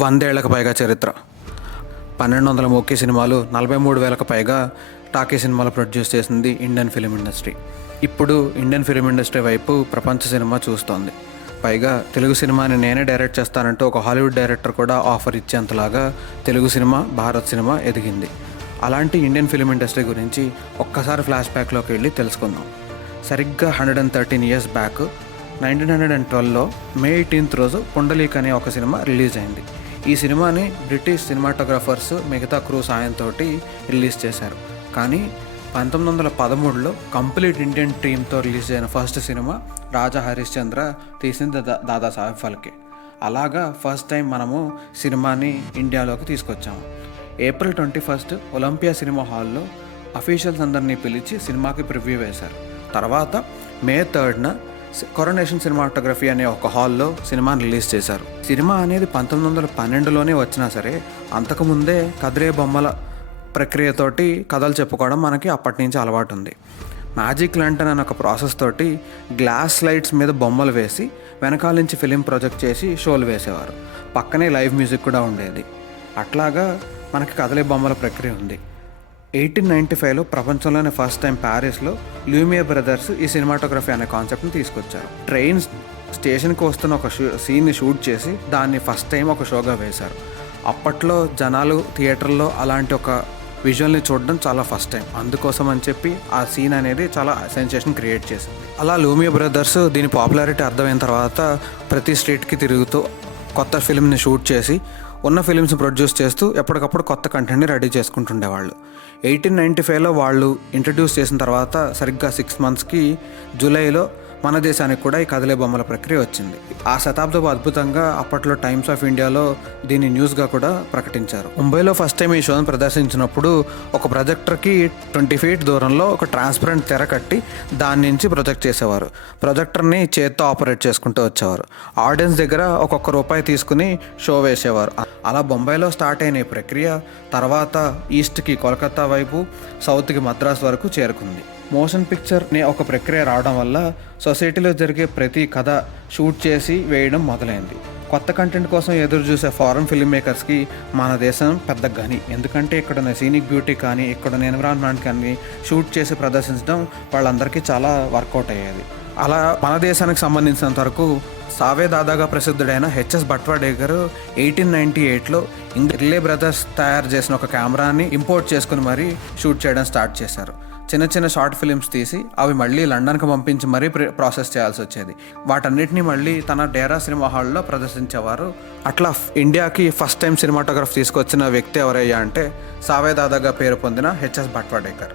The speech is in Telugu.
100 ఏళ్లకు పైగా చరిత్ర. 1200 మూకీ సినిమాలు, 43,000కు పైగా టాకీ సినిమాలు ప్రొడ్యూస్ చేసింది ఇండియన్ ఫిలిం ఇండస్ట్రీ. ఇప్పుడు ఇండియన్ ఫిలిం ఇండస్ట్రీ వైపు ప్రపంచ సినిమా చూస్తోంది. పైగా తెలుగు సినిమాని నేనే డైరెక్ట్ చేస్తానంటూ ఒక హాలీవుడ్ డైరెక్టర్ కూడా ఆఫర్ ఇచ్చేంతలాగా తెలుగు సినిమా, భారత్ సినిమా ఎదిగింది. అలాంటి ఇండియన్ ఫిలిం ఇండస్ట్రీ గురించి ఒక్కసారి ఫ్లాష్ బ్యాక్లోకి వెళ్ళి తెలుసుకుందాం. సరిగ్గా 113 ఇయర్స్ బ్యాక్ 1912లో మే 18th రోజు పుండలీక్ అనే ఒక సినిమా రిలీజ్ అయింది. ఈ సినిమాని బ్రిటిష్ సినిమాటోగ్రాఫర్స్ మిగతా క్రూ సాయంతో రిలీజ్ చేశారు. కానీ 1913లో కంప్లీట్ ఇండియన్ టీమ్తో రిలీజ్ అయిన ఫస్ట్ సినిమా రాజా హరిశ్చంద్ర తీసింది దాదాసాహెబ్ ఫాల్కే. అలాగా ఫస్ట్ టైం మనము సినిమాని ఇండియాలోకి తీసుకొచ్చాము. ఏప్రిల్ 21 ఒలింపియా సినిమా హాల్లో అఫీషియల్స్ అందరినీ పిలిచి సినిమాకి ప్రివ్యూ వేశారు. తర్వాత మే 3 కొరనేషన్ సినిమాటోగ్రఫీ అనే ఒక హాల్లో సినిమాని రిలీజ్ చేశారు. సినిమా అనేది 1912లోనే వచ్చినా సరే అంతకుముందే కదిలే బొమ్మల ప్రక్రియతోటి కథలు చెప్పుకోవడం మనకి అప్పటి నుంచి అలవాటు ఉంది. మ్యాజిక్ ల్యాంటర్న్ అనే ఒక ప్రాసెస్ తోటి గ్లాస్ స్లైడ్స్ మీద బొమ్మలు వేసి వెనకాల నుంచి ఫిలిం ప్రొజెక్ట్ చేసి షోలు వేసేవారు. పక్కనే లైవ్ మ్యూజిక్ కూడా ఉండేది. అట్లాగా మనకి కదిలే బొమ్మల ప్రక్రియ ఉంది. 1895లో ప్రపంచంలోనే ఫస్ట్ టైం ప్యారిస్లో లూమియర్ బ్రదర్స్ ఈ సినిమాటోగ్రఫీ అనే కాన్సెప్ట్ని తీసుకొచ్చారు. ట్రైన్ స్టేషన్కి వస్తున్న ఒక సీన్ని షూట్ చేసి దాన్ని ఫస్ట్ టైం ఒక షోగా వేశారు. అప్పట్లో జనాలు థియేటర్లో అలాంటి ఒక విజువల్ని చూడడం చాలా ఫస్ట్ టైం. అందుకోసం అని చెప్పి ఆ సీన్ అనేది చాలా సెన్సేషన్ క్రియేట్ చేసింది. అలా లూమియర్ బ్రదర్స్ దీని పాపులారిటీ అర్థమైన తర్వాత ప్రతి స్ట్రీట్కి తిరుగుతూ కొత్త ఫిల్మ్ని షూట్ చేసి ఉన్న ఫిలిమ్స్ ప్రొడ్యూస్ చేస్తూ ఎప్పటికప్పుడు కొత్త కంటెంట్ని రెడీ చేసుకుంటుండేవాళ్ళు. 1895లో వాళ్ళు ఇంట్రడ్యూస్ చేసిన తర్వాత సరిగ్గా 6 monthsకి జూలైలో మన దేశానికి కూడా ఈ కదిలే బొమ్మల ప్రక్రియ వచ్చింది. ఆ శతాబ్దపు అద్భుతంగా అప్పట్లో టైమ్స్ ఆఫ్ ఇండియాలో దీన్ని న్యూస్గా కూడా ప్రకటించారు. ముంబైలో ఫస్ట్ టైం ఈ షోని ప్రదర్శించినప్పుడు ఒక ప్రొజెక్టర్కి 20 feet దూరంలో ఒక ట్రాన్స్పరెంట్ తెర కట్టి దాని నుంచి ప్రొజెక్ట్ చేసేవారు. ప్రొజెక్టర్ని చేత్తో ఆపరేట్ చేసుకుంటూ వచ్చేవారు. ఆడియన్స్ దగ్గర ఒక్కొక్క రూపాయి తీసుకుని షో వేసేవారు. అలా బొంబాయిలో స్టార్ట్ అయిన ఈ ప్రక్రియ తర్వాత ఈస్ట్కి కోల్కతా వైపు, సౌత్కి మద్రాస్ వరకు చేరుకుంది. మోషన్ పిక్చర్ అనే ఒక ప్రక్రియ రావడం వల్ల సొసైటీలో జరిగే ప్రతి కథ షూట్ చేసి వేయడం మొదలైంది. కొత్త కంటెంట్ కోసం ఎదురు చూసే ఫారెన్ ఫిల్మ్ మేకర్స్కి మన దేశం పెద్ద గని. ఎందుకంటే ఇక్కడ సీనిక్ బ్యూటీ కానీ, ఇక్కడ ఎన్విరాన్మెంట్ కానీ షూట్ చేసి ప్రదర్శించడం వాళ్ళందరికీ చాలా వర్కౌట్ అయ్యేది. అలా మన దేశానికి సంబంధించినంత వరకు సావే దాదాగా ప్రసిద్ధుడైన హెచ్ఎస్ భట్వాడేకర్ 1898లో రిలే బ్రదర్స్ తయారు చేసిన ఒక కెమెరాని ఇంపోర్ట్ చేసుకుని మరీ షూట్ చేయడం స్టార్ట్ చేశారు. చిన్న చిన్న షార్ట్ ఫిలిమ్స్ తీసి అవి మళ్ళీ లండన్కి పంపించి మరీ ప్రాసెస్ చేయాల్సి వచ్చేది. వాటన్నిటిని మళ్ళీ తన డేరా సినిమా హాల్లో ప్రదర్శించేవారు. అట్లా ఇండియాకి ఫస్ట్ టైం సినిమాటోగ్రఫీ తీసుకొచ్చిన వ్యక్తి ఎవరయ్యా అంటే సావే దాదాగా పేరు పొందిన హెచ్ఎస్ భట్వాడేకర్.